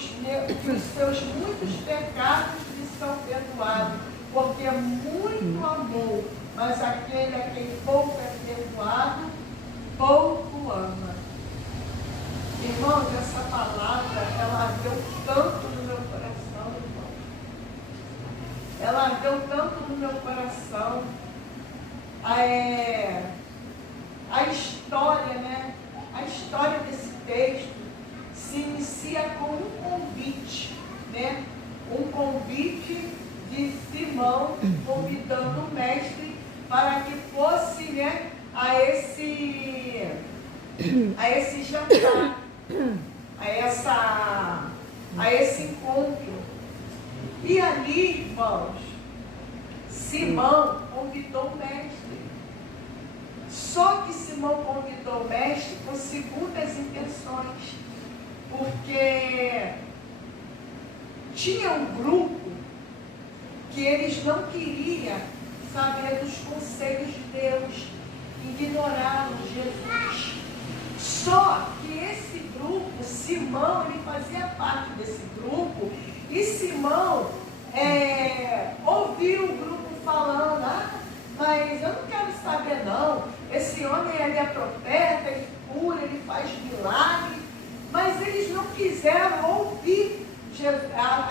os seus muitos pecados lhe são perdoados, porque muito amou, mas aquele a quem pouco é perdoado, pouco ama. Irmãos, essa palavra, ela ardeu tanto no meu coração, irmão. Ela ardeu tanto no meu coração. A história, né? A história desse texto se inicia com um convite, né? Um convite de Simão convidando o mestre para que fosse, né, a esse jantar, a esse encontro. E ali, irmãos, Simão convidou o mestre. Só que Simão convidou o mestre com segundas intenções, porque tinha um grupo que eles não queriam saber dos conselhos de Deus, ignoraram Jesus. Só que esse grupo, Simão, ele fazia parte desse grupo, e Simão ouviu o grupo falando: mas eu não quero saber não, esse homem ele é profeta, ele cura, ele faz milagre. Mas eles não quiseram ouvir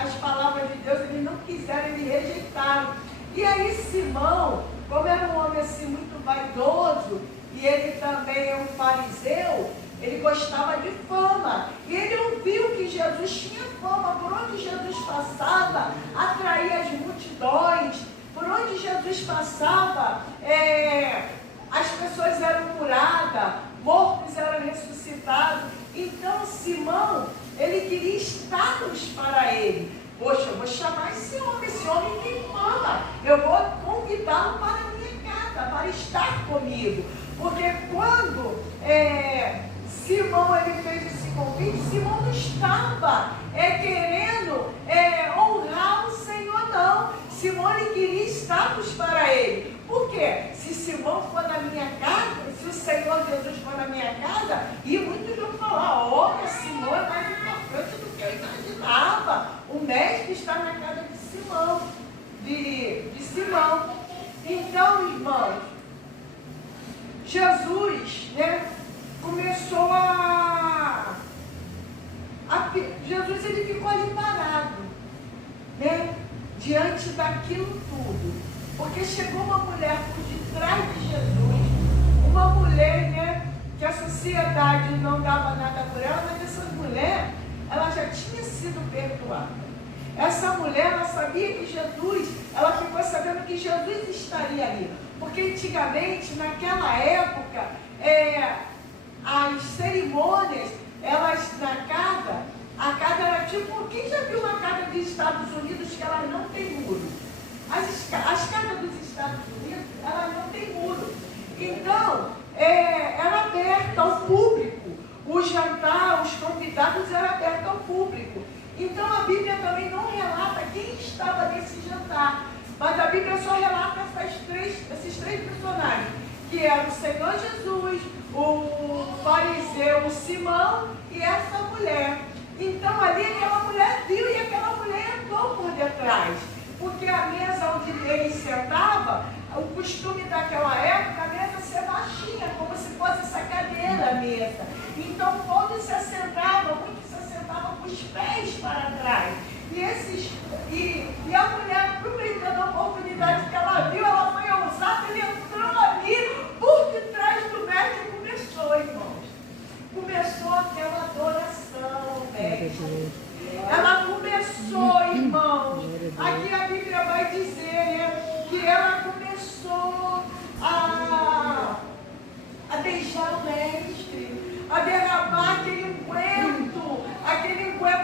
as palavras de Deus, eles não quiseram, eles rejeitaram. E aí Simão, como era um homem assim muito vaidoso, e ele também é um fariseu, ele gostava de fama. E ele ouviu que Jesus tinha fama, por onde Jesus passava, atraía as multidões, por onde Jesus passava, as pessoas eram curadas, mortos eram ressuscitados. Então Simão, ele queria status para ele. Poxa, eu vou chamar esse homem tem fama, eu vou convidá-lo para a minha casa, para estar comigo. Porque quando Simão ele fez esse convite, Simão não estava querendo honrar o Senhor, não. Simão ele queria status para ele. Por quê? Se Simão for na minha casa, se o Senhor Jesus for na minha casa, e muitos vão falar: olha, Simão é mais importante do que eu imaginava. O mestre está na casa de Simão. De Simão. Então, irmãos, Jesus, né, começou Jesus ele ficou ali parado, né, diante daquilo tudo. Porque chegou uma mulher por detrás de Jesus, uma mulher, né, que a sociedade não dava nada por ela, mas essa mulher, ela já tinha sido perdoada. Essa mulher, ela sabia que Jesus, ela ficou sabendo que Jesus estaria ali. Porque antigamente, naquela época, as cerimônias, elas na casa, a casa era tipo, quem já viu uma casa dos Estados Unidos que ela não tem muro? As casas dos Estados Unidos, elas não têm muro. Então, era aberta ao público. O jantar, os convidados eram abertos ao público. Então, a Bíblia também não relata quem estava nesse jantar. Mas a Bíblia só relata esses três personagens, que eram o Senhor Jesus, o fariseu, o Simão e essa mulher. Então, ali aquela mulher viu e aquela mulher entrou por detrás. Porque a mesa onde ele sentava, o costume daquela época, a mesa ser baixinha, como se fosse essa cadeira, a mesa. Então, todos se assentavam, muitos se assentavam com os pés para trás. E a mulher, aproveitando a oportunidade que ela viu, ela foi ousada, ele entrou ali por detrás do mestre e começou, irmãos. Começou aquela adoração ao mestre. Ela começou, irmãos, aqui a Bíblia vai dizer, né, que ela começou a beijar o mestre, a derramar aquele unguento,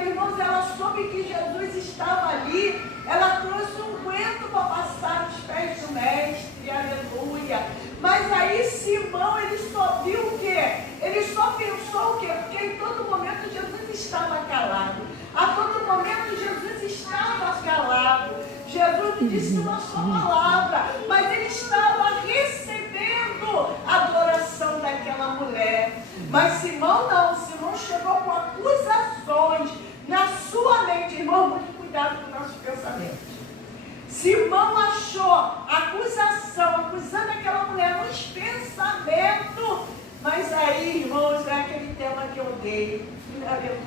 irmãos, ela soube que Jesus estava ali, ela trouxe um unguento para passar nos pés do mestre, aleluia. Mas aí Simão, ele só viu o quê? Ele só pensou o quê? Porque em todo momento Jesus estava calado. A todo momento Jesus estava calado. Jesus me disse uma só palavra, mas ele estava recebendo a adoração daquela mulher. Mas Simão não, Simão chegou com acusações na sua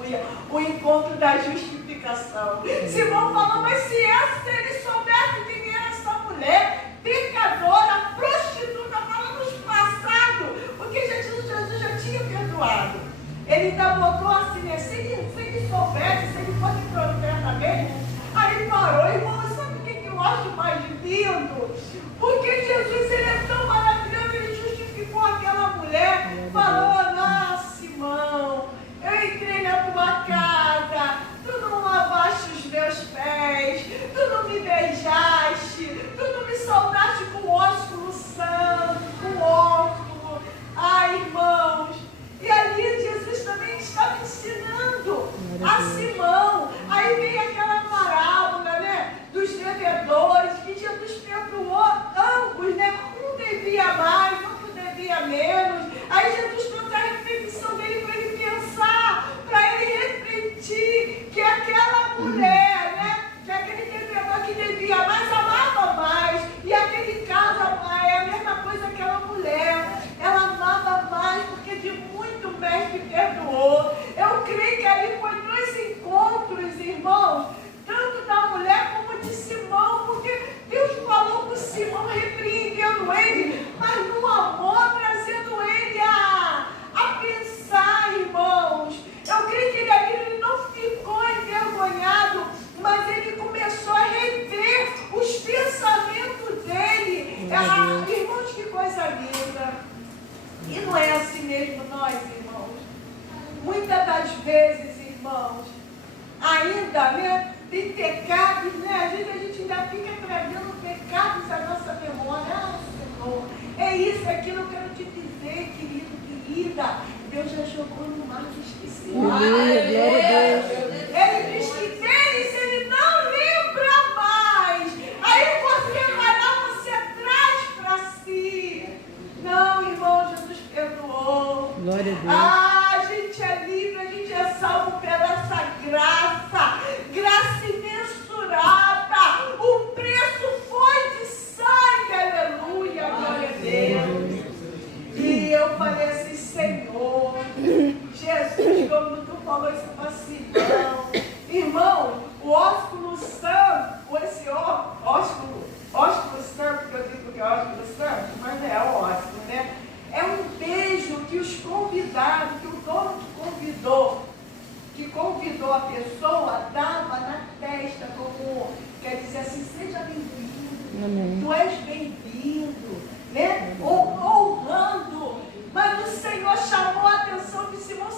aleluia, o encontro da justificação. Simão falou, mas se ele soubesse quem era essa mulher, pecadora, prostituta, fala nos passado, porque Jesus já tinha perdoado. Ele ainda botou assim, né? Se ele soubesse, se ele fosse profeta mesmo, aí parou, irmão, sabe o que eu acho mais lindo? Porque Jesus, ele é tão maravilhoso, ele justificou aquela mulher, falou, não, Simão, eu entrei na tua casa, tu não lavaste os meus pés, tu não me beijaste, tu não me saudaste com o ósculo santo, com o ósculo. Ai, irmãos, e ali Jesus também estava ensinando a Simão. Aí vem aquela parábola, né, dos devedores, que Jesus perdoou ambos, né? Um devia mais, outro devia menos. Aí Jesus trouxe a reflexão dele para ele pensar, para ele refletir que aquela mulher, né, que aquele devedor que devia mais, amava mais. E aquele caso é a mesma coisa que aquela mulher. Ela amava mais porque de muito o mestre perdoou. Eu creio que ali foi dois encontros, irmãos, tanto da mulher como de Simão, porque Deus falou com Simão, repreendendo ele, mas no amor, trazendo ele a pensar, irmãos. Eu creio que ele ali ele não ficou envergonhado, mas ele começou a rever os pensamentos dele. Irmãos, que coisa linda. E não é assim mesmo nós, irmãos. Muitas das vezes, irmãos, ainda, né, tem pecados, né? Às vezes a gente ainda fica trazendo pecados à nossa memória. Ah, Senhor, é isso, é aquilo que eu quero te dizer, querido, querida. Deus já jogou no mar de esquecer. Ele diz que deles ele não lembra mais. Aí você vai lá, você traz para si. Não, irmão, Jesus perdoou. Glória a Deus. A gente é livre, a gente é salvo pela essa graça. Graça imensurável. O preço foi de sangue. Aleluia, glória a Deus. E eu falei assim, Senhor, Jesus, como tu falou isso para Simão. Irmão, o ósculo santo, esse ósculo santo, que eu digo que é ósculo santo, mas não é o ósculo, né? É um beijo que os convidados, que o dono que convidou a pessoa, dava na testa, como quer dizer assim, seja bem-vindo. Amém. Tu és bem-vindo, né? Honrando. Mas o Senhor chamou a atenção de Simão.